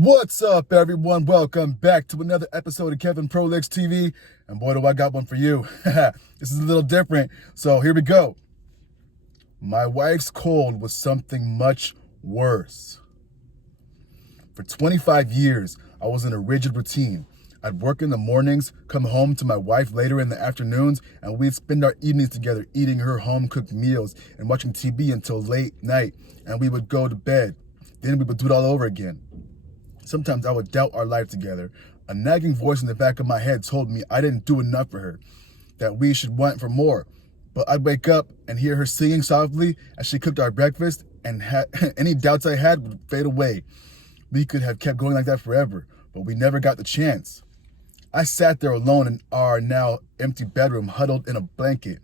What's up, everyone? Welcome back to another episode of Kevin Prolix TV. And boy, do I got one for you. This is a little different, so here we go. My wife's cold was something much worse. For 25 years, I was in a rigid routine. I'd work in the mornings, come home to my wife later in the afternoons, and we'd spend our evenings together eating her home-cooked meals and watching TV until late night, and we would go to bed. Then we would do it all over again. Sometimes I would doubt our life together. A nagging voice in the back of my head told me I didn't do enough for her, that we should want for more. But I'd wake up and hear her singing softly as she cooked our breakfast, and any doubts I had would fade away. We could have kept going like that forever, but we never got the chance. I sat there alone in our now empty bedroom, huddled in a blanket,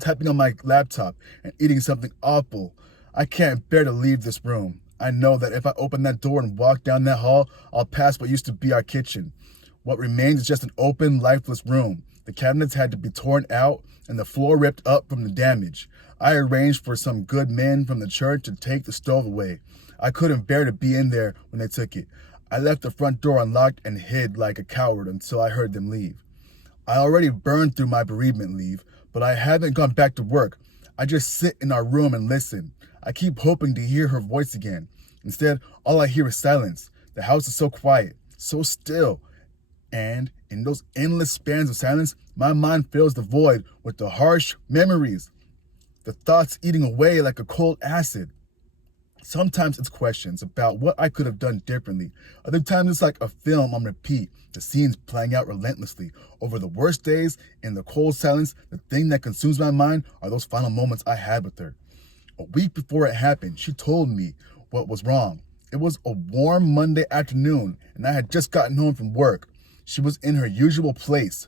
typing on my laptop and eating something awful. I can't bear to leave this room. I know that if I open that door and walk down that hall, I'll pass what used to be our kitchen. What remains is just an open, lifeless room. The cabinets had to be torn out and the floor ripped up from the damage. I arranged for some good men from the church to take the stove away. I couldn't bear to be in there when they took it. I left the front door unlocked and hid like a coward until I heard them leave. I already burned through my bereavement leave, but I haven't gone back to work. I just sit in our room and listen. I keep hoping to hear her voice again. Instead, all I hear is silence. The house is so quiet, so still. And in those endless spans of silence, my mind fills the void with the harsh memories, the thoughts eating away like a cold acid. Sometimes it's questions about what I could have done differently. Other times it's like a film on repeat, the scenes playing out relentlessly. Over the worst days, in the cold silence, the thing that consumes my mind are those final moments I had with her. A week before it happened, she told me what was wrong. It was a warm Monday afternoon, and I had just gotten home from work. She was in her usual place,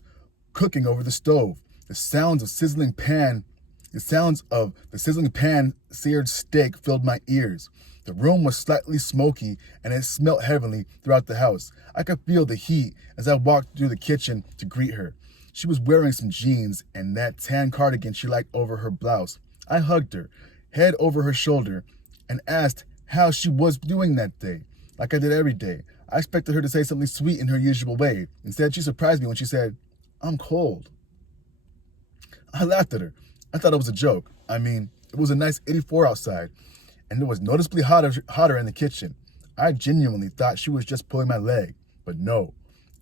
cooking over the stove. The sounds of the sizzling pan seared steak filled my ears. The room was slightly smoky, and it smelt heavily throughout the house. I could feel the heat as I walked through the kitchen to greet her. She was wearing some jeans and that tan cardigan she liked over her blouse. I hugged her, head over her shoulder, and asked how she was doing that day, like I did every day. I expected her to say something sweet in her usual way. Instead, she surprised me when she said, "I'm cold." I laughed at her. I thought it was a joke. I mean, it was a nice 84 outside, and it was noticeably hotter in the kitchen. I genuinely thought she was just pulling my leg, but no.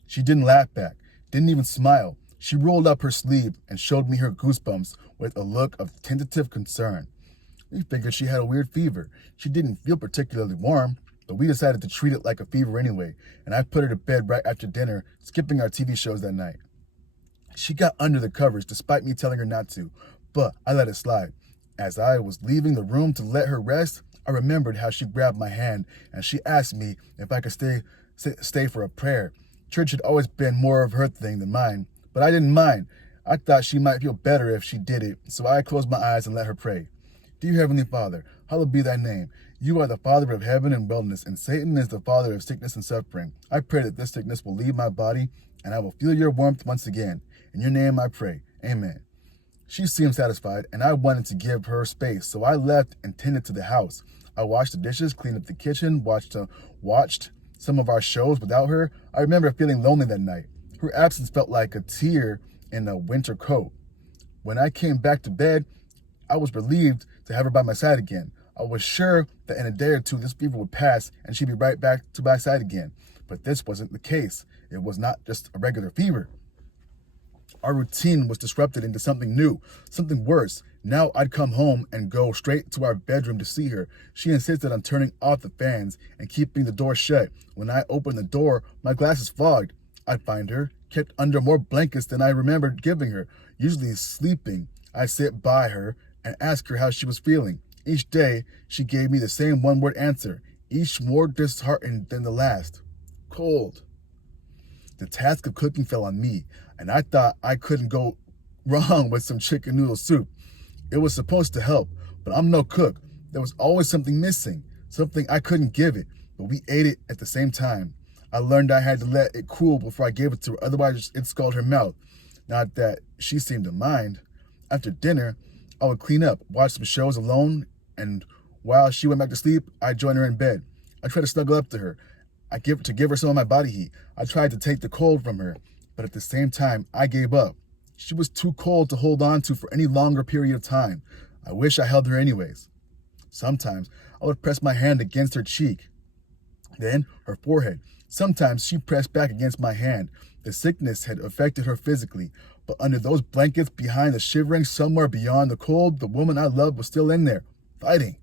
She didn't laugh back, didn't even smile. She rolled up her sleeve and showed me her goosebumps with a look of tentative concern. We figured she had a weird fever. She didn't feel particularly warm, but we decided to treat it like a fever anyway, and I put her to bed right after dinner, skipping our TV shows that night. She got under the covers despite me telling her not to, but I let it slide. As I was leaving the room to let her rest, I remembered how she grabbed my hand and she asked me if I could stay for a prayer. Church had always been more of her thing than mine, but I didn't mind. I thought she might feel better if she did it, so I closed my eyes and let her pray. Dear Heavenly Father, hallowed be thy name. You are the Father of heaven and wellness, and Satan is the father of sickness and suffering. I pray that this sickness will leave my body, and I will feel your warmth once again. In your name I pray. Amen. She seemed satisfied, and I wanted to give her space, so I left and tended to the house. I washed the dishes, cleaned up the kitchen, watched some of our shows without her. I remember feeling lonely that night. Her absence felt like a tear in a winter coat. When I came back to bed, I was relieved to have her by my side again. I was sure that in a day or two this fever would pass and she'd be right back to my side again. But this wasn't the case. It was not just a regular fever. Our routine was disrupted into something new, something worse. Now I'd come home and go straight to our bedroom to see her. She insisted on turning off the fans and keeping the door shut. When I opened the door, my glasses fogged. I'd find her, kept under more blankets than I remembered giving her. Usually sleeping, I'd sit by her and ask her how she was feeling. Each day, she gave me the same one-word answer, each more disheartened than the last. Cold. The task of cooking fell on me, and I thought I couldn't go wrong with some chicken noodle soup. It was supposed to help, but I'm no cook. There was always something missing, something I couldn't give it, but we ate it at the same time. I learned I had to let it cool before I gave it to her, otherwise it'd scald her mouth. Not that she seemed to mind. After dinner, I would clean up, watch some shows alone, and while she went back to sleep, I'd join her in bed. I tried to snuggle up to her. To give her some of my body heat. I tried to take the cold from her, but at the same time, I gave up. She was too cold to hold on to for any longer period of time. I wish I held her anyways. Sometimes I would press my hand against her cheek, then her forehead. Sometimes she pressed back against my hand. The sickness had affected her physically, but under those blankets, behind the shivering, somewhere beyond the cold, the woman I loved was still in there, fighting.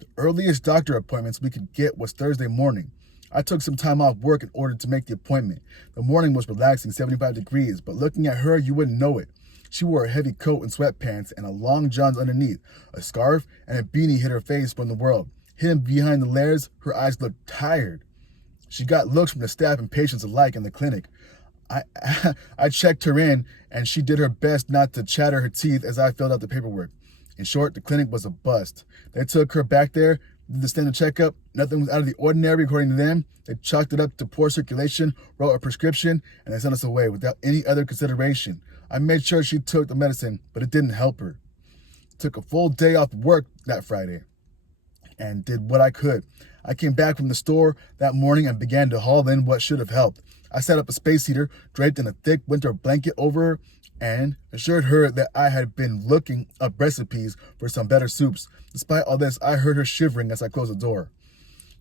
The earliest doctor appointments we could get was Thursday morning. I took some time off work in order to make the appointment. The morning was relaxing, 75 degrees, but looking at her, you wouldn't know it. She wore a heavy coat and sweatpants and a long johns underneath. A scarf and a beanie hid her face from the world. Hidden behind the layers, her eyes looked tired. She got looks from the staff and patients alike in the clinic. I checked her in, and she did her best not to chatter her teeth as I filled out the paperwork. In short, the clinic was a bust. They took her back there, did the standard checkup. Nothing was out of the ordinary according to them. They chalked it up to poor circulation, wrote a prescription, and they sent us away without any other consideration. I made sure she took the medicine, but it didn't help her. Took a full day off work that Friday and did what I could. I came back from the store that morning and began to haul in what should have helped. I set up a space heater, draped in a thick winter blanket over her, and assured her that I had been looking up recipes for some better soups. Despite all this, I heard her shivering as I closed the door.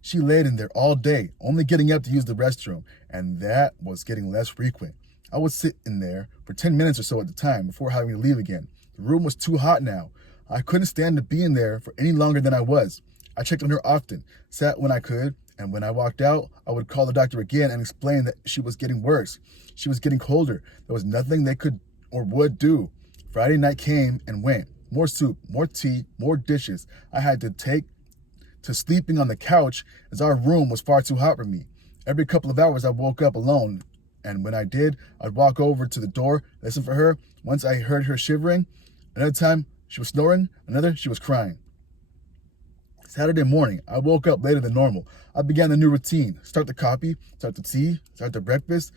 She laid in there all day, only getting up to use the restroom, and that was getting less frequent. I would sit in there for 10 minutes or so at the time before having to leave again. The room was too hot now. I couldn't stand to be in there for any longer than I was. I checked on her often, sat when I could, and when I walked out, I would call the doctor again and explain that she was getting worse. She was getting colder. There was nothing they could or would do. Friday night came and went. More soup, more tea, more dishes. I had to take to sleeping on the couch as our room was far too hot for me. Every couple of hours I woke up alone, and when I did, I'd walk over to the door, listen for her. Once I heard her shivering. Another time, she was snoring. Another, she was crying. Saturday morning, I woke up later than normal. I began the new routine. Start the coffee, start the tea, start the breakfast.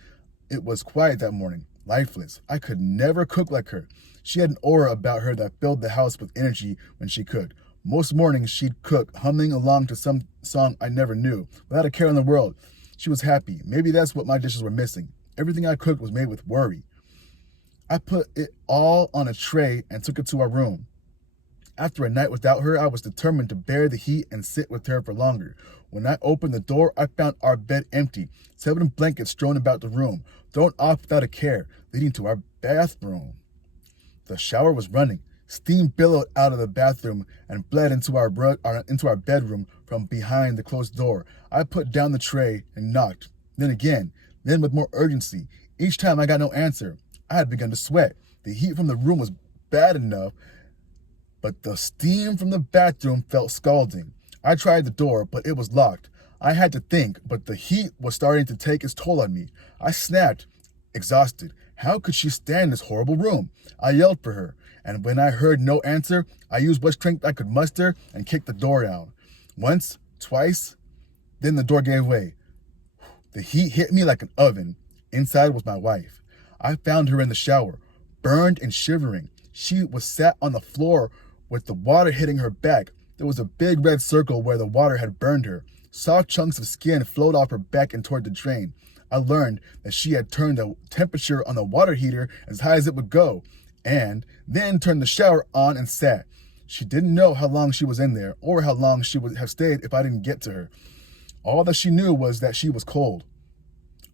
It was quiet that morning, lifeless. I could never cook like her. She had an aura about her that filled the house with energy when she cooked. Most mornings she'd cook, humming along to some song I never knew, without a care in the world. She was happy. Maybe that's what my dishes were missing. Everything I cooked was made with worry. I put it all on a tray and took it to our room. After a night without her, I was determined to bear the heat and sit with her for longer. When I opened the door, I found our bed empty, 7 blankets strewn about the room, thrown off without a care, leading to our bathroom. The shower was running. Steam billowed out of the bathroom and bled into our bedroom from behind the closed door. I put down the tray and knocked. Then again, then with more urgency. Each time I got no answer. I had begun to sweat. The heat from the room was bad enough, but the steam from the bathroom felt scalding. I tried the door, but it was locked. I had to think, but the heat was starting to take its toll on me. I snapped, exhausted. How could she stand this horrible room? I yelled for her, and when I heard no answer, I used what strength I could muster and kicked the door down. Once, twice, then the door gave way. The heat hit me like an oven. Inside was my wife. I found her in the shower, burned and shivering. She was sat on the floor with the water hitting her back. There was a big red circle where the water had burned her. Soft chunks of skin flowed off her back and toward the drain. I learned that she had turned the temperature on the water heater as high as it would go, and then turned the shower on and sat. She didn't know how long she was in there, or how long she would have stayed if I didn't get to her. All that she knew was that she was cold.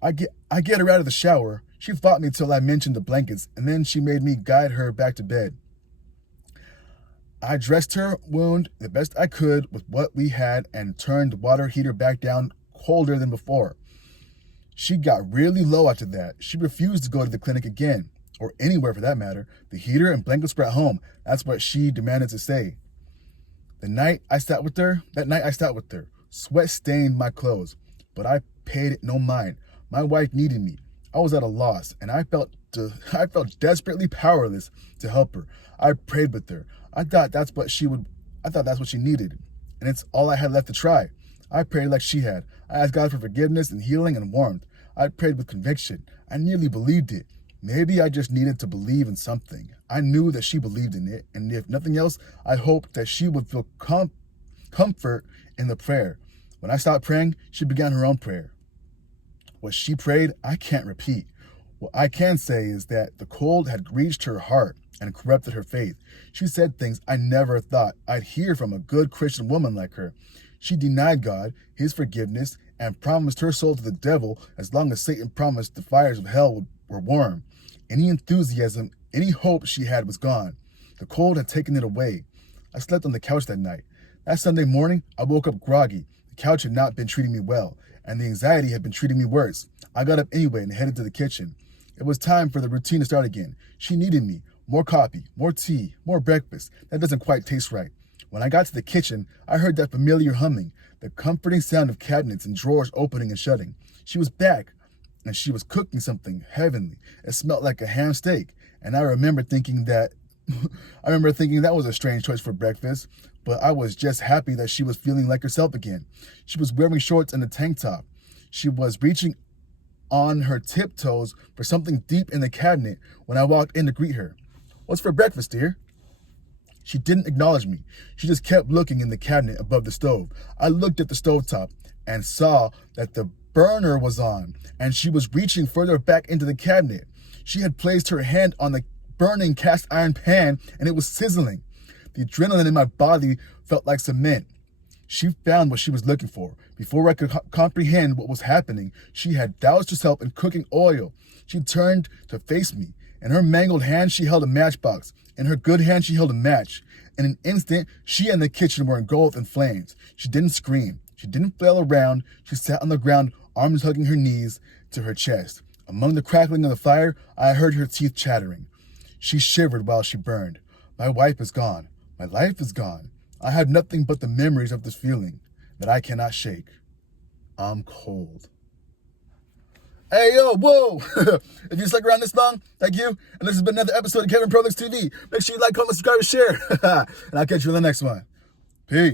I get her out of the shower. She fought me till I mentioned the blankets, and then she made me guide her back to bed. I dressed her wound the best I could with what we had and turned the water heater back down colder than before. She got really low after that. She refused to go to the clinic again, or anywhere for that matter. The heater and blankets were at home. That's what she demanded to stay. That night I sat with her. Sweat stained my clothes, but I paid it no mind. My wife needed me. I was at a loss, and I felt desperately powerless to help her. I prayed with her. I thought that's what she needed, and it's all I had left to try. I prayed like she had. I asked God for forgiveness and healing and warmth. I prayed with conviction. I nearly believed it. Maybe I just needed to believe in something. I knew that she believed in it, and if nothing else, I hoped that she would feel comfort in the prayer. When I stopped praying, she began her own prayer. What she prayed, I can't repeat. What I can say is that the cold had reached her heart and corrupted her faith. She said things I never thought I'd hear from a good Christian woman like her. She denied God, his forgiveness, and promised her soul to the devil as long as Satan promised the fires of hell were warm. Any enthusiasm, any hope she had was gone. The cold had taken it away. I slept on the couch that night. That Sunday morning, I woke up groggy. The couch had not been treating me well, and the anxiety had been treating me worse. I got up anyway and headed to the kitchen. It was time for the routine to start again. She needed me. More coffee, more tea, more breakfast. That doesn't quite taste right. When I got to the kitchen, I heard that familiar humming, the comforting sound of cabinets and drawers opening and shutting. She was back, and she was cooking something heavenly. It smelled like a ham steak, and I remember thinking that was a strange choice for breakfast, but I was just happy that she was feeling like herself again. She was wearing shorts and a tank top. She was reaching on her tiptoes for something deep in the cabinet when I walked in to greet her. "What's for breakfast, dear?" She didn't acknowledge me. She just kept looking in the cabinet above the stove. I looked at the stovetop and saw that the burner was on, and she was reaching further back into the cabinet. She had placed her hand on the burning cast iron pan, and it was sizzling. The adrenaline in my body felt like cement. She found what she was looking for. Before I could comprehend what was happening, she had doused herself in cooking oil. She turned to face me. In her mangled hand, she held a matchbox. In her good hand, she held a match. In an instant, she and the kitchen were engulfed in flames. She didn't scream. She didn't flail around. She sat on the ground, arms hugging her knees to her chest. Among the crackling of the fire, I heard her teeth chattering. She shivered while she burned. My wife is gone. My life is gone. I have nothing but the memories of this feeling that I cannot shake. I'm cold. Hey, yo, whoa. If you stuck around this long, thank you. And this has been another episode of Kevin Prolix TV. Make sure you like, comment, subscribe, and share. And I'll catch you in the next one. Peace.